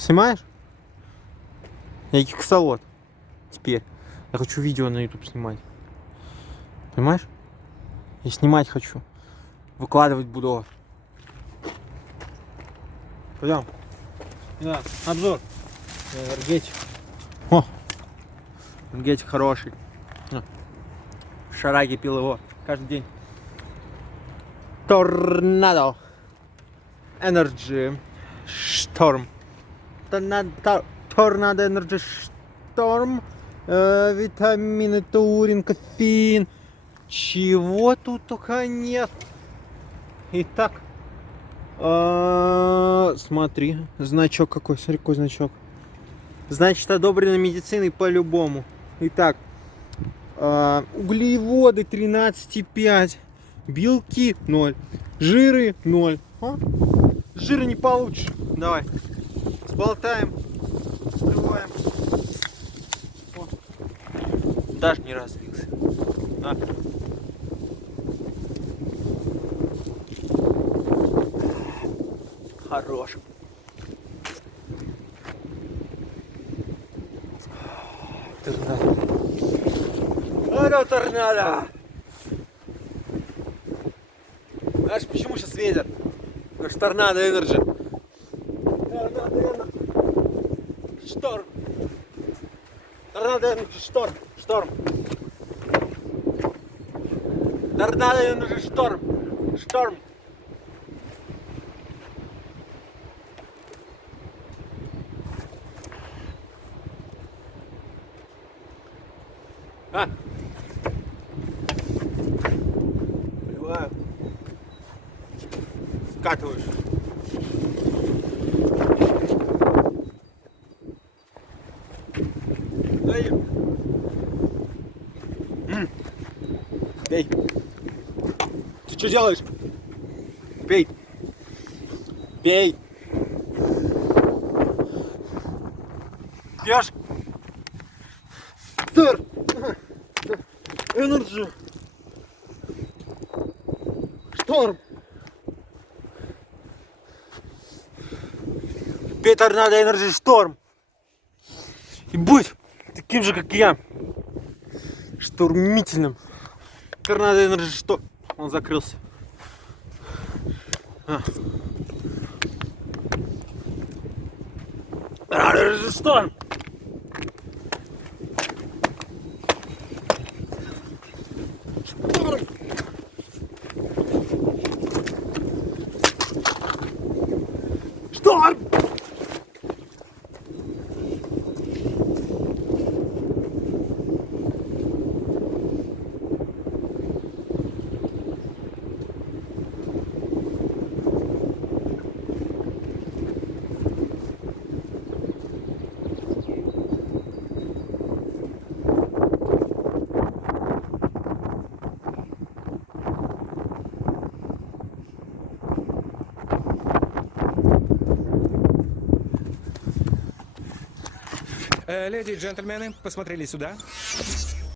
Снимаешь? Я кексалот. Теперь. Я хочу видео на YouTube снимать. Понимаешь? Я снимать хочу. Выкладывать буду. Пойдем. Да, обзор. Энергетик. О! Энергетик хороший. В Шараге пил его каждый день. Торнадо. Energy Storm. Торнадо Energy Storm. Витамины, таурин, кофеин. Чего тут только нет. Итак. Смотри. Значок какой. Смотри, какой значок. Значит, одобрено медициной по-любому. Итак. Углеводы 13,5. Белки 0. Жиры 0. Жира не получишь. Давай. Сболтаем. Открываем. Даже не разлился. Хорош. Торнадо. Алло, торнадо! Знаешь, почему сейчас ветер? Потому что торнадо Энерджи. Торнадо Энерджи. Шторм. Торнадо Энерджи шторм. Шторм. Торнадо Энерджи шторм. Шторм. Поливаю. Скатываешь. Дай. Пей. Ты что делаешь? Пей. Пей. Пьешь? Сыр. Энерджи. Шторм. Пей торнадо Энерджи Шторм. И будь таким же, как я. Штурмительным. Торнадо Энерджи Шторм. Он закрылся. Торнадо Энерджи Шторм. Шторм! Леди и джентльмены, посмотрели сюда.